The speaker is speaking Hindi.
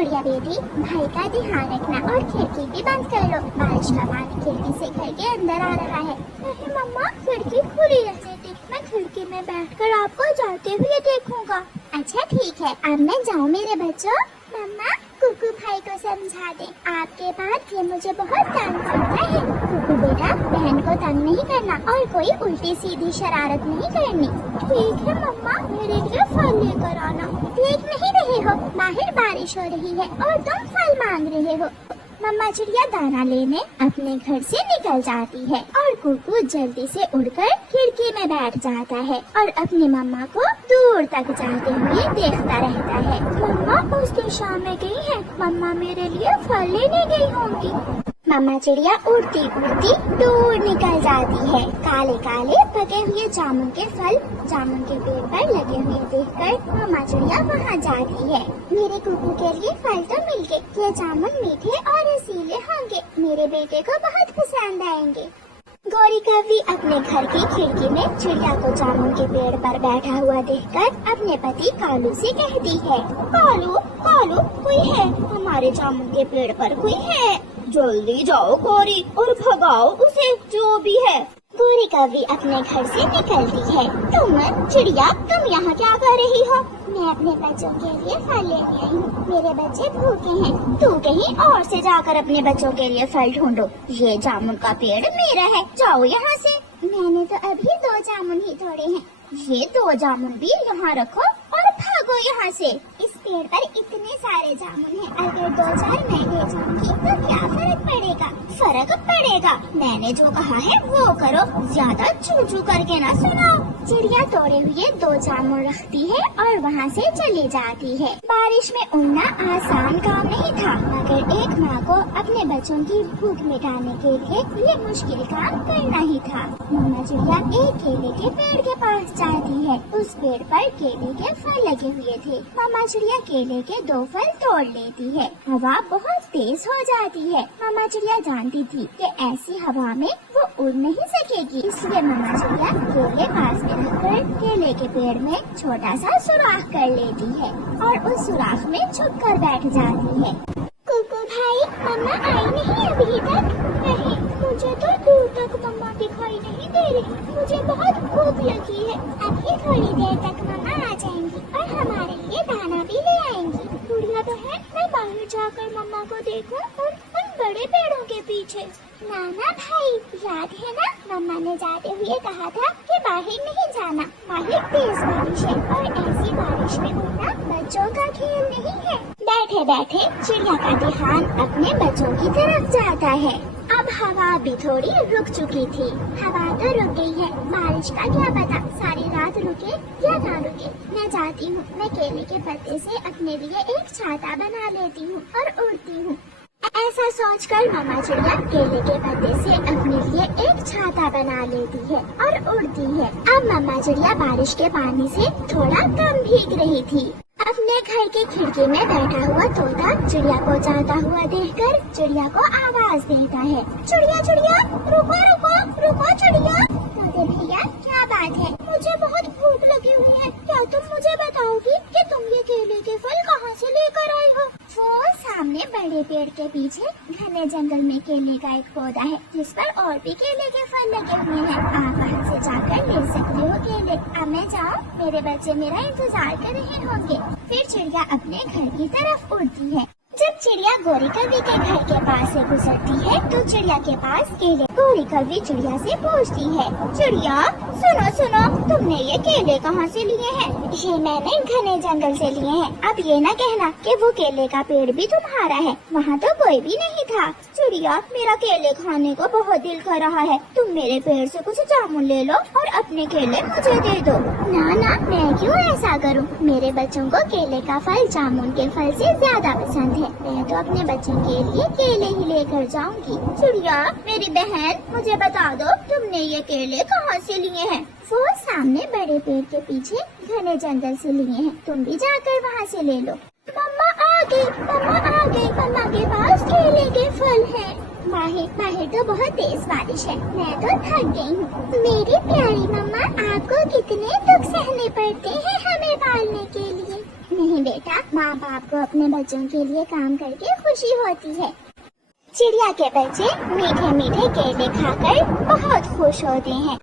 बढ़िया बेटी, भाई का ध्यान रखना और खिड़की भी बंद कर लो। बारिश का पानी खिड़की से घर के अंदर आ रहा है। नहीं मम्मा, खिड़की खुली रहने दे, मैं खिड़की में बैठकर आपको जाते हुए देखूंगा। अच्छा ठीक है, अब मैं जाऊँ मेरे बच्चों? मम्मा, कुकू भाई को समझा दे, आपके बाद ये मुझे बहुत तंग करता है। कुकू बेटा, बहन को तंग नहीं करना और कोई उल्टी सीधी शरारत नहीं करनी। ठीक है मम्मा, मेरे लिए फल लेकर आना। देख नहीं रहे हो बाहर बारिश हो रही है और तुम फल मांग रहे हो। मम्मा चिड़िया दाना लेने अपने घर से निकल जाती है और कुकू जल्दी से उड़कर खिड़की में बैठ जाता है और अपनी मम्मा को दूर तक जाते हुए देखता रहता है। मम्मा उस दिशा में गई है, मम्मा मेरे लिए फल लेने गई होंगी। मम्मा चिड़िया उड़ती उड़ती दूर निकल जाती है। काले काले पके हुए जामुन के फल जामुन के पेड़ पर लगे हुए देखकर मम्मा चिड़िया वहाँ जाती है। मेरे कुकू के लिए फल तो मिल गए, ये जामुन मीठे और रसीले होंगे, मेरे बेटे को बहुत पसंद आएंगे। गौरी कौवी अपने घर की खिड़की में चिड़िया को जामुन के पेड़ पर बैठा हुआ देखकर अपने पति कालू से कहती है, कालू कालू, कोई है? हमारे जामुन के पेड़ पर कोई है? जल्दी जाओ गौरी और भगाओ उसे, जो भी है। गौरी कौवी अपने घर से निकलती है। तुम चिड़िया, तुम यहाँ क्या कर रही हो? मैं अपने बच्चों के लिए फल लेने आई हूँ, मेरे बच्चे भूखे हैं। तू कहीं और से जाकर अपने बच्चों के लिए फल ढूंढो, ये जामुन का पेड़ मेरा है, जाओ यहाँ से। मैंने तो अभी 2 जामुन ही तोड़े हैं, ये 2 जामुन भी यहाँ रखो और भागो यहाँ से। इस पेड़ पर इतने सारे जामुन हैं, अगर 2-4 मैं ले जाऊंगी तो क्या फर्क पड़ेगा? फर्क पड़ेगा, मैंने जो कहा है वो करो, ज्यादा चू चू करके ना सुनाओ। चिड़िया तोड़े हुए 2 जामुन रखती है और वहाँ से चली जाती है। बारिश में उड़ना आसान काम नहीं था, मगर एक माँ को अपने बच्चों की भूख मिटाने के लिए ये मुश्किल काम करना ही था। मम्मा चिड़िया एक केले के पेड़ के पास जाती है। उस पेड़ पर केले के फल लगे हुए थे। मम्मा चिड़िया केले के 2 फल तोड़ लेती है। हवा बहुत तेज हो जाती है। मम्मा चिड़िया जानती थी कि ऐसी हवा में वो उड़ नहीं सकेगी, इसलिए मम्मा चिड़िया केले पास में रखकर केले के पेड़ में छोटा सा सुराख कर लेती है और उस सुराख में छुप कर बैठ जाती है। कुकू भाई, मम्मा आई नहीं अभी तक? नहीं, मुझे तो दूर तक मम्मा दिखाई नहीं दे रही, मुझे बहुत भूख लगी है। अभी थोड़ी देर तक मम्मा आ जाएंगी और हमारे लिए दाना भी ले आएंगी। बुढ़िया बहन, मैं बाहर जाकर मम्मा को देखूं और उन बड़े पेड़ों के पीछे। नाना भाई, याद है ना, मम्मा ने जाते हुए कहा था कि बाहर नहीं जाना, बाहर तेज बारिश है और ऐसी बारिश में उड़ना बच्चों का खेल नहीं है। बैठे बैठे चिड़िया का ध्यान अपने बच्चों की तरफ जाता है। अब हवा भी थोड़ी रुक चुकी थी। हवा तो रुक गई है, बारिश का क्या पता सारी रात रुके या ना रुके। मैं जाती हूँ, मैं केले के पत्ते से अपने लिए एक छाता बना लेती हूँ और उड़ती हूँ। ऐसा सोचकर मम्मा चिड़िया केले के पत्ते से अपने लिए एक छाता बना लेती है और उड़ती है। अब मम्मा चिड़िया बारिश के पानी से थोड़ा कम भीग रही थी। अपने घर की खिड़की में बैठा हुआ तोता चिड़िया को जाता हुआ देखकर चिड़िया को आवाज देता है, चिड़िया चिड़िया, रुको रुको रुको चिड़िया। तोते भैया, क्या बात है? मुझे बहुत भूख लगी हुई है, क्या तुम मुझे बताओगी कि तुम ये केले के फल कहाँ से लेकर आई हो? वो सामने बड़े पेड़ के पीछे घने जंगल में केले का एक पौधा है जिस पर और भी केले के फल लगे हुए हैं, आप वहाँ से जाकर ले सकते हो केले। अब मैं जाऊँ? मेरे बच्चे मेरा इंतजार कर रहे होंगे। फिर चिड़िया अपने घर की तरफ उड़ती है। जब चिड़िया गौरी कौवी के घर के पास से गुजरती है तो चिड़िया के पास केले। गौरी कौवी चिड़िया से पूछती है, चिड़िया सुनो सुनो, तुमने ये केले कहाँ से लिए हैं? ये मैंने घने जंगल से लिए हैं। अब ये न कहना कि वो केले का पेड़ भी तुम्हारा है, वहाँ तो कोई भी नहीं था। चिड़िया, मेरा केले खाने को बहुत दिल कर रहा है, तुम मेरे पेड़ से कुछ जामुन ले लो और अपने केले मुझे दे दो। ना ना, मैं क्यों ऐसा करूँ? मेरे बच्चों को केले का फल जामुन के फल से ज्यादा पसंद है, मैं तो अपने बच्चों के लिए केले ही लेकर जाऊंगी। चिड़िया, मेरी बहन, मुझे बता दो तुमने ये केले कहाँ से लिए हैं? वो सामने बड़े पेड़ के पीछे घने जंगल से लिए हैं, तुम भी जाकर वहाँ से ले लो। मम्मा आ गई, मम्मा आ गई, मम्मा के पास केले के फल हैं। बाहर तो बहुत तेज बारिश है, मैं तो थक गई हूँ। मेरी प्यारी मम्मा, आपको कितने दुख सहने पड़ते हैं हमें पालने के लिए। नहीं बेटा, माँ बाप को अपने बच्चों के लिए काम करके खुशी होती है। चिड़िया के बच्चे मीठे मीठे केले खाकर बहुत खुश होते हैं।